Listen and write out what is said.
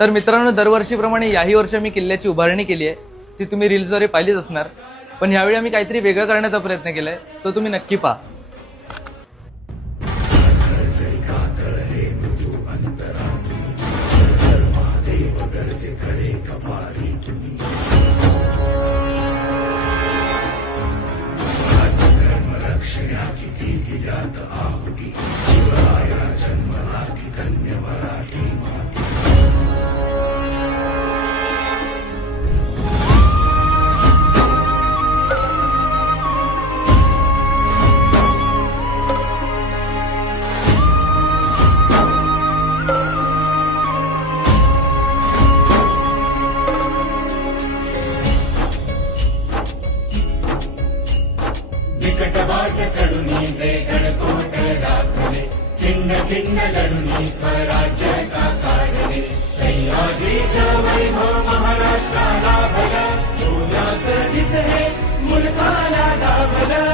तर मित्रांनो, दरवर्षीप्रमाणे याही वर्षी मी किल्ल्याची उभारणी केली आहे. ती तुम्ही रील्सद्वारे पाहिलीच असणार. पण यावेळी आम्ही काहीतरी वेगळं करण्याचा प्रयत्न केलाय, तो तुम्ही नक्की पहा. निकटवाट चढुनी जे गणकोट दाखले, खिंड खिंड लढुनी स्वराज्य साकारले. सह्याद्रीचं वैभव महाराष्ट्राला भलं, सोन्याचं दिस हे मुलकाला लाभलं.